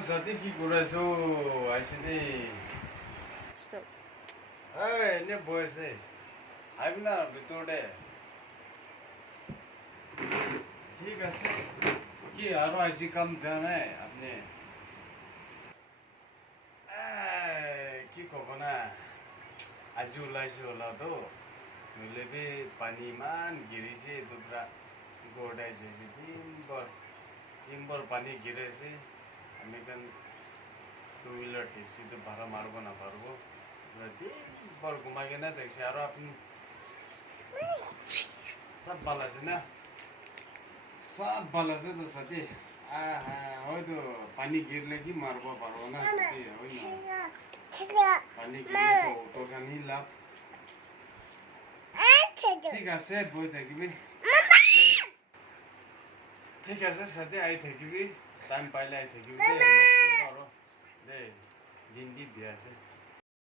সাথী কি করেছো আইসে নে Stop. এনে বয়েছে আইব না ভিতরে ঠিক আছে কি আরো আইজি কাম দেন আপনি কি কব না আজি ওলাইছে ওলা তো নইলে বি পানী ইমান গিৰিছে দুটা গড়াইছে দিনভৰ পানী গিৰাইছে আমি কান টু হুইলার ট্যাক্সি তো ভাড়া মারবো না পারবো দিনভর ঘুমাই কেনা দেখছি আরো আপনি সব ভালো আছে না সব ভালো আছে তো সাথে হ্যাঁ হয়তো পানি গিরলে কি মারবো পারবো না সাথে ওই না পানি গিরলে তো অতখানি লাভ ঠিক আছে বই থাকিবি ঠিক আছে সাথে আই থাকিবি টাইম পাইলে আই থাকিবি দে আৰু দে দিন দি বিয়া আছে